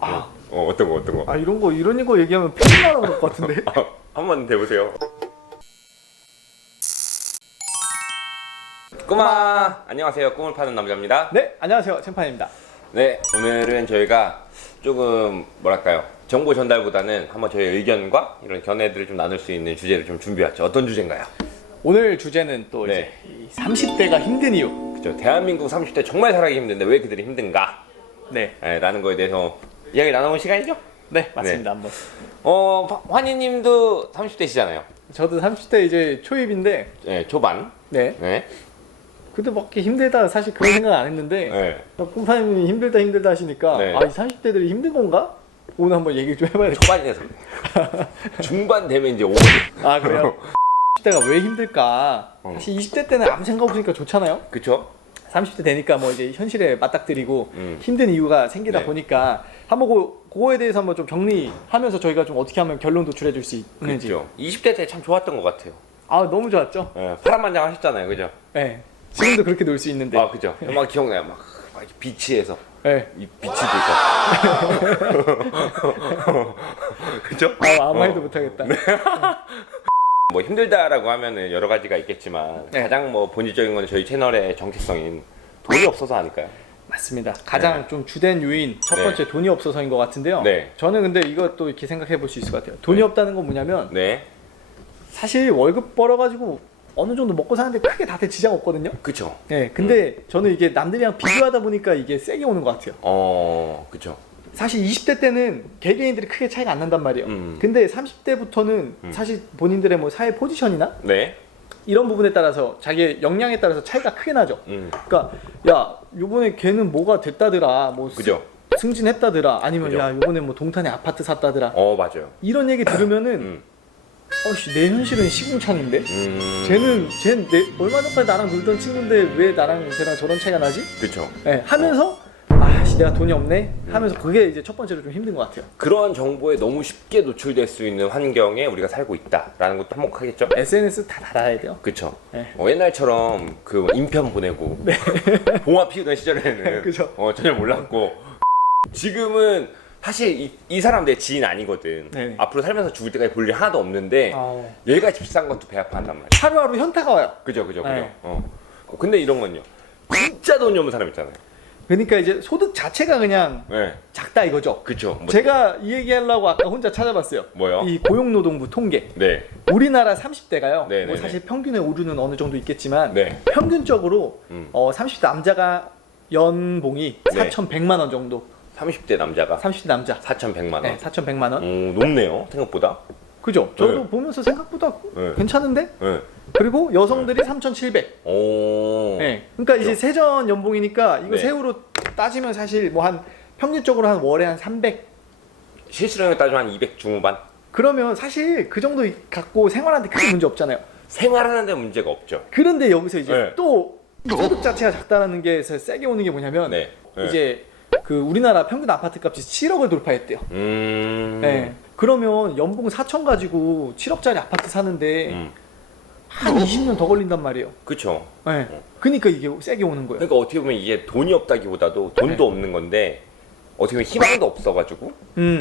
어떤 거? 아 이런 거 얘기하면 편집하라 그럴 것 같은데. 한번 대보세요. 꼬마! 안녕하세요. 꿈을 파는 남자입니다. 네, 안녕하세요. 챔판입니다. 네, 오늘은 저희가 조금 뭐랄까요, 정보 전달보다는 한번 저희 의견과 이런 견해들을 좀 나눌 수 있는 주제를 좀 준비했죠. 어떤 주제인가요? 오늘 주제는 또 네. 이제 30대가 힘든 이유. 그죠. 대한민국 30대 정말 살아가기 힘든데 왜 그들이 힘든가? 네, 라는 거에 대해서 이야기 나눠본 시간이죠? 네 맞습니다. 한번. 환희님도 30대시잖아요. 저도 30대 이제 초입인데, 네, 초반. 네. 네. 그때 막 이렇게 힘들다 사실 그런 생각 안 했는데, 네. 꿈파님이 힘들다 하시니까 네. 아 이 30대들이 힘든 건가? 오늘 한번 얘기 좀 해봐야 될 것 초반이라서 그래. 중반 되면 이제 5. 같아요. 아 그래요? 30대가 왜 힘들까? 사실 20대 때는 아무 생각 없으니까 좋잖아요. 그쵸? 30대 되니까 뭐 이제 현실에 맞닥뜨리고 음. 힘든 이유가 생기다 네. 보니까 한번 그거에 대해서 한번 좀 정리하면서 저희가 좀 어떻게 하면 결론 도출해 줄 수 있는지. 그죠. 20대 때 참 좋았던 것 같아요. 아 너무 좋았죠? 네, 파란만장 하셨잖아요. 그죠? 네. 지금도 그렇게 놀 수 있는데. 아, 그죠. 막 기억나요. 막 이렇게 비치에서. 네. 이 비치도 있고. 그죠? 아무 말도 못하겠다. 뭐 힘들다라고 하면은 여러 가지가 있겠지만 네. 가장 뭐 본질적인 건 저희 채널의 정체성인 돈이 없어서 아닐까요? 맞습니다. 가장 좀 주된 요인 첫 네. 번째 돈이 없어서인 것 같은데요. 네. 저는 근데 이것도 이렇게 생각해 볼 수 있을 것 같아요. 돈이 네. 없다는 건 뭐냐면 네. 사실 월급 벌어가지고 어느 정도 먹고 사는데 크게 다들 지장 없거든요. 그쵸. 네. 근데 저는 이게 남들이랑 비교하다 보니까 이게 세게 오는 것 같아요. 그쵸. 사실 20대 때는 개개인들이 크게 차이가 안 난단 말이에요. 음. 근데 30대부터는 사실 본인들의 뭐 사회 포지션이나 네. 이런 부분에 따라서 자기의 역량에 따라서 차이가 크게 나죠. 그러니까 야 요번에 걔는 뭐가 됐다더라, 뭐 그죠. 승진했다더라, 아니면 그죠. 야 요번에 뭐 동탄에 아파트 샀다더라, 맞아요. 이런 얘기 들으면은 어씨 내 현실은 시궁창인데 쟤는 얼마 전까지 나랑 놀던 친구인데 왜 나랑 쟤랑 저런 차이가 나지? 그쵸. 네, 하면서 아씨 내가 돈이 없네 하면서 그게 이제 첫 번째로 좀 힘든 것 같아요. 그런 정보에 너무 쉽게 노출될 수 있는 환경에 우리가 살고 있다라는 것도 한몫하겠죠? SNS 다 달아야 돼요. 그쵸. 네. 옛날처럼 그 인편 보내고 봉화 피우던 시절에는 그죠. 전혀 몰랐고 지금은 사실 이 사람 내 지인 아니거든. 네. 앞으로 살면서 죽을 때까지 볼 일 하나도 없는데 얘가 비싼 것도 배 아파한단 말이야. 하루하루 현타가 와요. 그죠. 네. 근데 이런 건요. 진짜 돈이 없는 사람 있잖아요. 그러니까 이제 소득 자체가 그냥 네. 작다 이거죠. 그쵸. 뭐, 제가 이 얘기하려고 아까 혼자 찾아봤어요. 뭐요? 이 고용노동부 통계. 네. 우리나라 30대가요. 네, 뭐 네, 사실 평균에 오류는 어느 정도 있겠지만 네. 평균적으로 30대 남자가 연봉이 네. 4,100만 원 정도. 30대 남자가 30대 남자. 4,100만 원. 네, 4,100만 원. 높네요. 생각보다. 그죠? 저도 네. 보면서 생각보다 네. 괜찮은데? 네. 그리고 여성들이 3,700. 네. 그러니까 이제 세전 연봉이니까 이거 네. 세후로 따지면 사실 뭐 한 평균적으로 한 월에 한 300. 실수령을 따지면 한 200 중후반? 그러면 사실 그 정도 갖고 생활하는데 크게 문제 없잖아요. 생활하는데 문제가 없죠. 그런데 여기서 이제 네. 또 소득 자체가 작다는 게 세게 오는 게 뭐냐면 네. 네. 이제 그 우리나라 평균 아파트 값이 7억을 돌파했대요. 네. 그러면 연봉 4천 가지고 7억짜리 아파트 사는데 한 20년 더 걸린단 말이에요. 그쵸. 네. 그러니까 이게 세게 오는 거예요. 그러니까 어떻게 보면 이게 돈이 없다기보다도 돈도 네. 없는 건데 어떻게 보면 희망도 없어가지고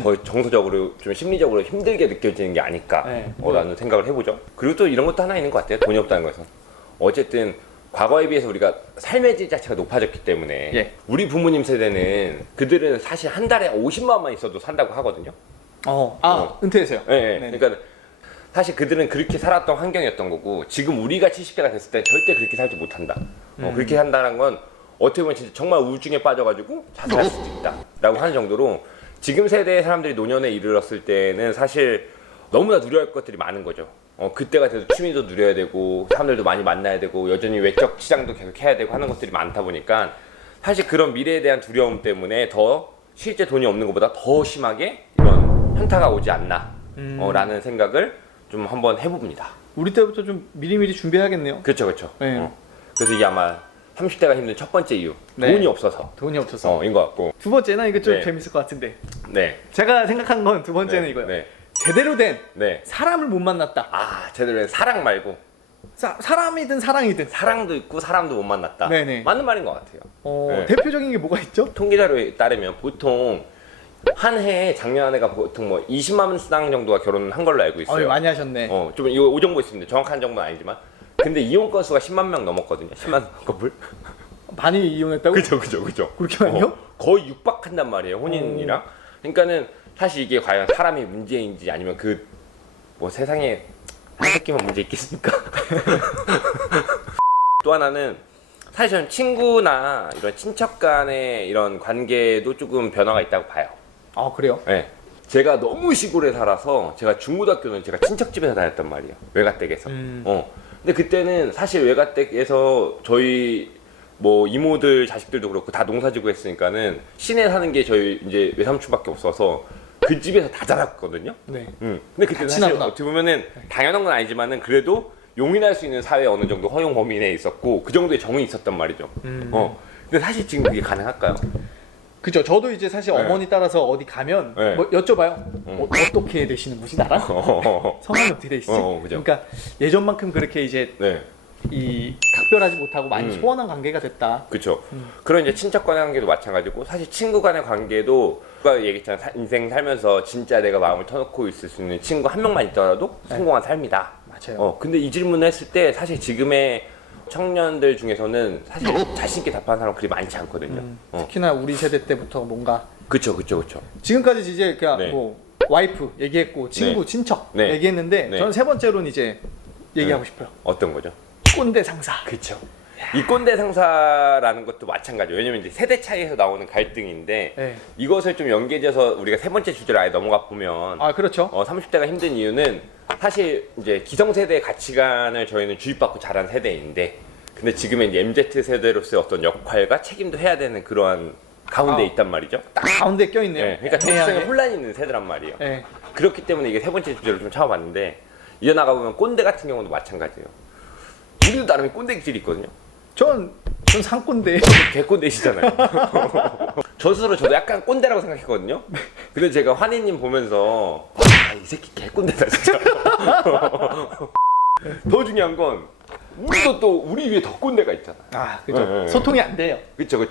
더 정서적으로 좀 심리적으로 힘들게 느껴지는 게 아닐까라는 네. 생각을 해보죠. 그리고 또 이런 것도 하나 있는 것 같아요. 돈이 없다는 것은 어쨌든 과거에 비해서 우리가 삶의 질 자체가 높아졌기 때문에 예. 우리 부모님 세대는 그들은 사실 한 달에 50만 원만 있어도 산다고 하거든요. 은퇴했어요. 네, 네네. 그러니까 사실 그들은 그렇게 살았던 환경이었던 거고 지금 우리가 70대가 됐을 때 절대 그렇게 살지 못한다. 그렇게 산다는 건 어떻게 보면 진짜 정말 우울증에 빠져가지고 자살할 수도 있다라고 하는 정도로 지금 세대의 사람들이 노년에 이르렀을 때는 사실 너무나 누려야 할 것들이 많은 거죠. 그때가 돼서 취미도 누려야 되고 사람들도 많이 만나야 되고 여전히 외적 시장도 계속 해야 되고 하는 것들이 많다 보니까 사실 그런 미래에 대한 두려움 때문에 더 실제 돈이 없는 것보다 더 심하게 이런 현타가 오지 않나 라는 생각을 좀 한번 해봅니다. 우리 때부터 좀 미리미리 준비해야겠네요. 그렇죠. 네. 그래서 이게 아마 30대가 힘든 첫 번째 이유 네. 돈이 없어서 돈이 없어서. 인 것 같고 두 번째는 이거 좀 네. 재밌을 것 같은데. 네. 제가 생각한 건 두 번째는 네. 이거예요. 네. 제대로 된 네. 사람을 못 만났다. 제대로 된 사랑 말고 사람이든 사랑이든. 사랑도 있고 사람도 못 만났다. 네네. 맞는 말인 것 같아요. 네. 대표적인 게 뭐가 있죠? 통계자료에 따르면 보통 한 해에 작년 한 해가 보통 뭐 20만 쌍 정도가 결혼한 걸로 알고 있어요. 많이 하셨네. 좀 이거 오정보 있습니다. 정확한 정보는 아니지만. 근데 이혼 건수가 10만 명 넘었거든요. 10만 커플. 많이 이용했다고? 그죠. 그렇게 많이요? 거의 육박한단 말이에요. 혼인이랑. 그러니까는 사실 이게 과연 사람이 문제인지 아니면 그 뭐 세상에 한 새끼만 문제 있겠습니까? 또 하나는 사실 저는 친구나 이런 친척 간의 이런 관계도 조금 변화가 있다고 봐요. 아 그래요? 네. 제가 너무 시골에 살아서 제가 중고등학교는 제가 친척 집에서 다녔단 말이에요. 외가댁에서. 근데 그때는 사실 외가댁에서 저희 뭐 이모들 자식들도 그렇고 다 농사지고 했으니까는 시내 사는 게 저희 이제 외삼촌밖에 없어서 그 집에서 다 자랐거든요. 네. 근데 그때 같이 사실 나구나. 어떻게 보면은 당연한 건 아니지만은 그래도 용인할 수 있는 사회 어느 정도 허용 범위 내에 있었고 그 정도의 정이 있었단 말이죠. 근데 사실 지금 그게 가능할까요? 그죠. 저도 이제 사실 네. 어머니 따라서 어디 가면 네. 뭐 여쭤봐요. 어떻게 되시는 거지 나랑? 성함이 어떻게 되시지? 그죠. 그러니까 예전만큼 그렇게 이제 네. 이 각별하지 못하고 많이 소원한 관계가 됐다. 그렇죠. 그런 이제 친척 간의 관계도 마찬가지고 사실 친구 간의 관계도 아까 얘기했잖아. 인생 살면서 진짜 내가 마음을 터놓고 있을 수 있는 친구 한 명만 있더라도 성공한 삶이다. 맞아요. 근데 이 질문을 했을 때 사실 지금의 청년들 중에서는 사실 자신 있게 답하는 사람 그리 많지 않거든요. 특히나 우리 세대 때부터 뭔가 그쵸. 지금까지 이제 그냥 네. 뭐 와이프 얘기했고 친구, 네. 친척 네. 얘기했는데 네. 저는 세 번째로는 이제 얘기하고 싶어요. 어떤 거죠? 꼰대 상사. 그쵸. 이 꼰대 상사라는 것도 마찬가지예요. 왜냐면 이제 세대 차이에서 나오는 갈등인데 네. 이것을 좀 연계지어서 우리가 세 번째 주제로 아예 넘어가 보면 아 그렇죠. 30대가 힘든 이유는 사실 이제 기성세대의 가치관을 저희는 주입받고 자란 세대인데 근데 지금의 이제 MZ 세대로서의 어떤 역할과 책임도 해야 되는 그러한 가운데 있단 말이죠. 딱 가운데 껴 있네요. 네, 그러니까 정치성에 혼란이 있는 세대란 말이에요. 네. 그렇기 때문에 이게 세 번째 주제로 좀 참아봤는데 이어나가 보면 꼰대 같은 경우도 마찬가지예요. 우리도 나름의 꼰대 기질이 있거든요. 전 상꼰대. 개꼰대시잖아요. 저 스스로 저도 약간 꼰대라고 생각했거든요. 근데 제가 환희님 보면서 이 새끼 개꼰대다 진짜. 더 중요한 건 우리도 또 우리 위에 더 꼰대가 있잖아. 아 그죠. 네. 소통이 안 돼요. 그쵸.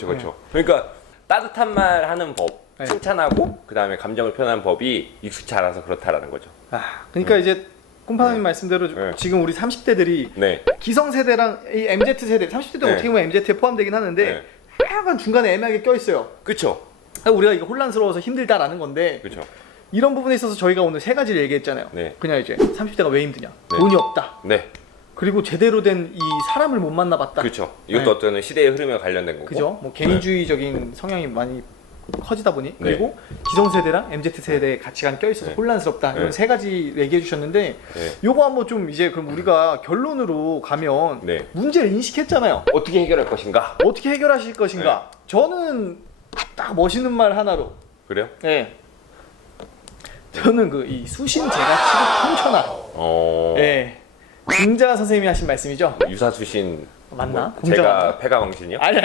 그러니까 따뜻한 말 하는 법, 네. 칭찬하고 그 다음에 감정을 표현하는 법이 익숙치 않아서 그렇다라는 거죠. 그러니까 이제 꼼파님 말씀대로 네. 지금 우리 30대들이 네. 기성세대랑 이 MZ세대 30대도 네. 어떻게 보면 MZ에 포함되긴 하는데 네. 약간 중간에 애매하게 껴있어요. 그쵸. 우리가 이거 혼란스러워서 힘들다라는 건데 그쵸. 이런 부분에 있어서 저희가 오늘 세 가지를 얘기했잖아요. 네. 그냥 이제 30대가 왜 힘드냐. 네. 돈이 없다. 네. 그리고 제대로 된 이 사람을 못 만나봤다. 그쵸. 이것도 네. 어떤 시대의 흐름에 관련된 거고. 그죠? 뭐 개인주의적인 성향이 많이 커지다 보니 네. 그리고 기성세대랑 MZ세대의 가치관이 껴있어서 네. 혼란스럽다. 이런 네. 세 가지 얘기해 주셨는데 네. 요거 한번 좀 이제 그럼 우리가 결론으로 가면 네. 문제를 인식했잖아요. 어떻게 해결할 것인가? 어떻게 해결하실 것인가? 저는 딱 멋있는 말 하나로. 그래요? 네. 저는 그 이 수신 제가 치고 평천하. 네. 공자 선생님이 하신 말씀이죠. 유사수신 맞나? 뭐, 공자 제가 맞나? 패가망신이요? 아니.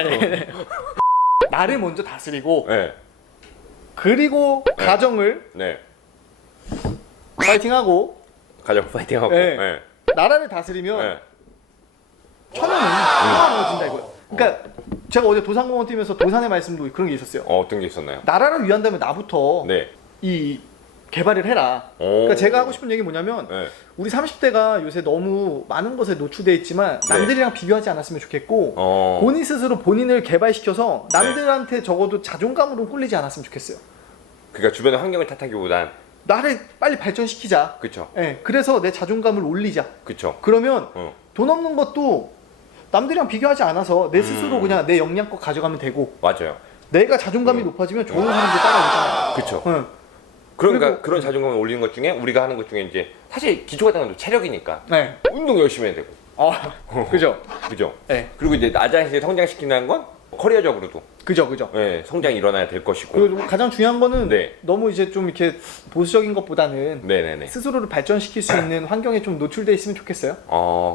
나를 먼저 다스리고 네. 그리고 네. 가정을 네. 파이팅하고 가정 파이팅하고. 네. 네. 나라를 다스리면 네. 천연은 평화로워진다 이거예요. 그러니까 제가 어제 도산공원 뛰면서 도산의 말씀도 그런 게 있었어요. 어떤 게 있었나요? 나라를 위한다면 나부터 네. 이 개발을 해라. 오. 그러니까 제가 하고 싶은 얘기 뭐냐면 네. 우리 30대가 요새 너무 많은 것에 노출돼 있지만 네. 남들이랑 비교하지 않았으면 좋겠고 어. 본인 스스로 본인을 개발시켜서 남들한테 적어도 자존감으로 꿀리지 않았으면 좋겠어요. 그러니까 주변의 환경을 탓하기보단 나를 빨리 발전시키자. 그쵸. 예, 그래서 내 자존감을 올리자. 그쵸. 그러면 어. 돈 없는 것도 남들이랑 비교하지 않아서 내 스스로 그냥 내 역량껏 가져가면 되고 맞아요. 내가 자존감이 높아지면 좋은 사람들 따라오잖아요. 그쵸. 응. 그러니까 그리고- 그런 자존감을 올리는 것 중에 우리가 하는 것 중에 이제 사실 기초가 되는 것도 체력이니까 네. 운동 열심히 해야 되고. 그죠. 그죠. 네. 그리고 이제 나 자신을 성장시킨다는 건 커리어적으로도 그죠. 예, 성장이 일어나야 될 것이고. 그리고 가장 중요한 거는 네. 너무 이제 좀 이렇게 보수적인 것보다는 네네네. 스스로를 발전시킬 수 있는 환경에 좀 노출돼 있으면 좋겠어요.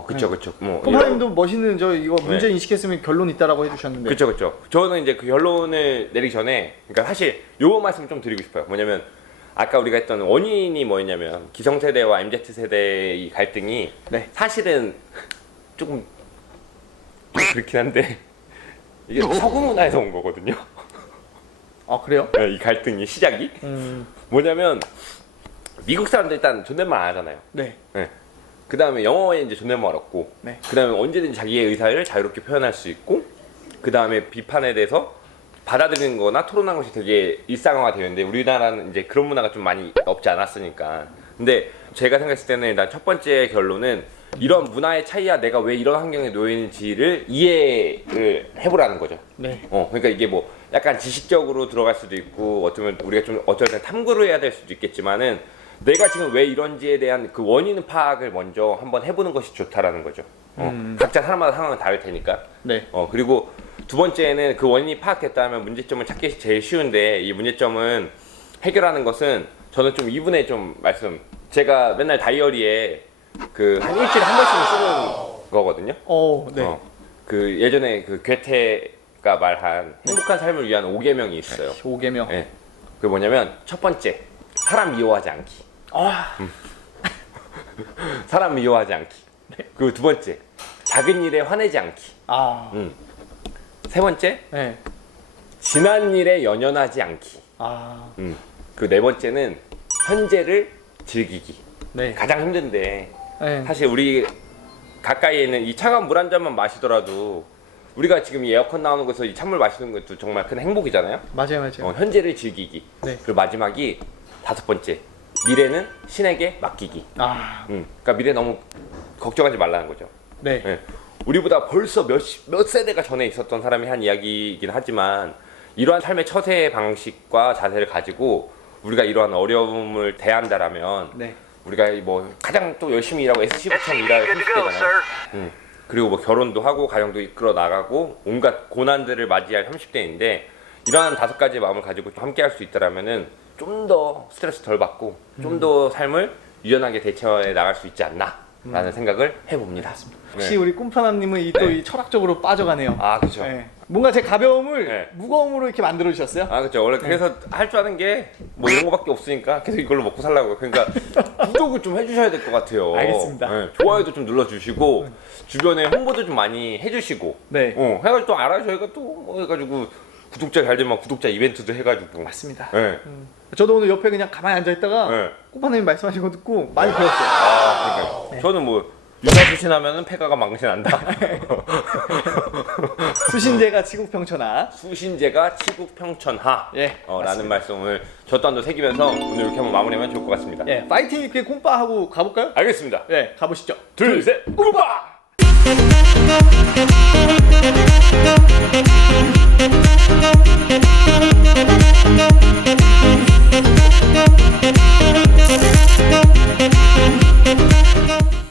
그쵸, 그쵸. 뭐. 콤파님도 멋있는 저 이거 문제 네. 인식했으면 결론 있다라고 해주셨는데. 그쵸, 그쵸. 저는 이제 그 결론을 내리기 전에, 그러니까 사실 요 말씀을 좀 드리고 싶어요. 뭐냐면, 아까 우리가 했던 원인이 뭐였냐면, 기성세대와 MZ세대의 이 갈등이 네. 사실은 조금 그렇긴 한데, 이게 서구 문화에서 온 거거든요. 아 그래요? 이 갈등이 시작이 뭐냐면 미국 사람들 일단 존댓말 안 하잖아요. 네. 네. 그 다음에 영어에 이제 존댓말 없고, 네. 그 다음에 언제든지 자기의 의사를 자유롭게 표현할 수 있고, 그 다음에 비판에 대해서 받아들이는 거나 토론하는 것이 되게 일상화가 되어 있는데, 우리나라는 이제 그런 문화가 좀 많이 없지 않았으니까. 근데 제가 생각했을 때는 일단 첫 번째 결론은 이런 문화의 차이야 내가 왜 이런 환경에 놓여 있는지를 이해를 해보라는 거죠. 네. 그러니까 이게 뭐 약간 지식적으로 들어갈 수도 있고, 어쩌면 우리가 좀 어쩔 때 탐구를 해야 될 수도 있겠지만은, 내가 지금 왜 이런지에 대한 그 원인 파악을 먼저 한번 해보는 것이 좋다라는 거죠. 각자 사람마다 상황은 다를 테니까. 네. 그리고 두 번째는 그 원인이 파악됐다면 문제점을 찾기 제일 쉬운데, 이 문제점은 해결하는 것은 저는 좀 이분의 좀 말씀, 제가 맨날 다이어리에 그 한 일주일에 한 번씩 쓰는 거거든요. 네. 그 예전에 그 괴테가 말한 행복한 삶을 위한 5계명이 있어요. 5계명. 네. 그게 뭐냐면 첫 번째, 사람 미워하지 않기. 사람 미워하지 않기. 네. 그리고 두 번째, 작은 일에 화내지 않기. 세 번째, 네. 지난 일에 연연하지 않기. 그 네 번째는 현재를 즐기기. 네. 가장 힘든데, 네. 사실 우리 가까이에 있는 이 차가운 물 한 잔만 마시더라도, 우리가 지금 이 에어컨 나오는 곳에서 이 찬물 마시는 것도 정말 큰 행복이잖아요. 맞아요. 현재를 즐기기. 네. 그리고 마지막이 다섯 번째, 미래는 신에게 맡기기. 그러니까 미래 너무 걱정하지 말라는 거죠. 네. 네. 우리보다 벌써 몇 세대가 전에 있었던 사람이 한 이야기이긴 하지만, 이러한 삶의 처세 방식과 자세를 가지고 우리가 이러한 어려움을 대한다라면, 네. 우리가 뭐 가장 또 열심히 일하고 SCV처럼 일할 30대잖아요. 그리고 뭐 결혼도 하고 가정도 이끌어 나가고 온갖 고난들을 맞이할 30대인데, 이러한 다섯 가지의 마음을 가지고 좀 함께 할 수 있다라면은 좀 더 스트레스 덜 받고 좀 더 삶을 유연하게 대처해 나갈 수 있지 않나라는 생각을 해봅니다. 혹시 우리 꿈파남님은 이 또 네. 이 철학적으로 빠져가네요. 아 그렇죠. 네. 뭔가 제 가벼움을 네. 무거움으로 이렇게 만들어 주셨어요. 아 그렇죠. 원래 그래서 할 줄 아는 게 뭐 이런 거밖에 없으니까 계속 이걸로 먹고 살라고요. 그러니까 구독을 좀 해주셔야 될 것 같아요. 알겠습니다. 네, 좋아요도 좀 눌러주시고 주변에 홍보도 좀 많이 해주시고. 네. 해가지고 또 알아요. 저희가 또 뭐 해가지고 구독자 잘 되면 구독자 이벤트도 해가지고. 맞습니다. 네. 저도 오늘 옆에 그냥 가만히 앉아 있다가 네. 꿈파남님 말씀하신 거 듣고 많이 배웠어요. 그러니까 저는 뭐 유사수신하면은 폐가가 망신한다. 수신제가 치국평천하. 수신제가 치국평천하. 예, 라는 말씀을 저 또한도 새기면서 오늘 이렇게 한번 마무리하면 좋을 것 같습니다. 예, 파이팅 이렇게 꿈빠 하고 가볼까요? 알겠습니다. 예, 가보시죠. 둘, 셋, 꿈빠!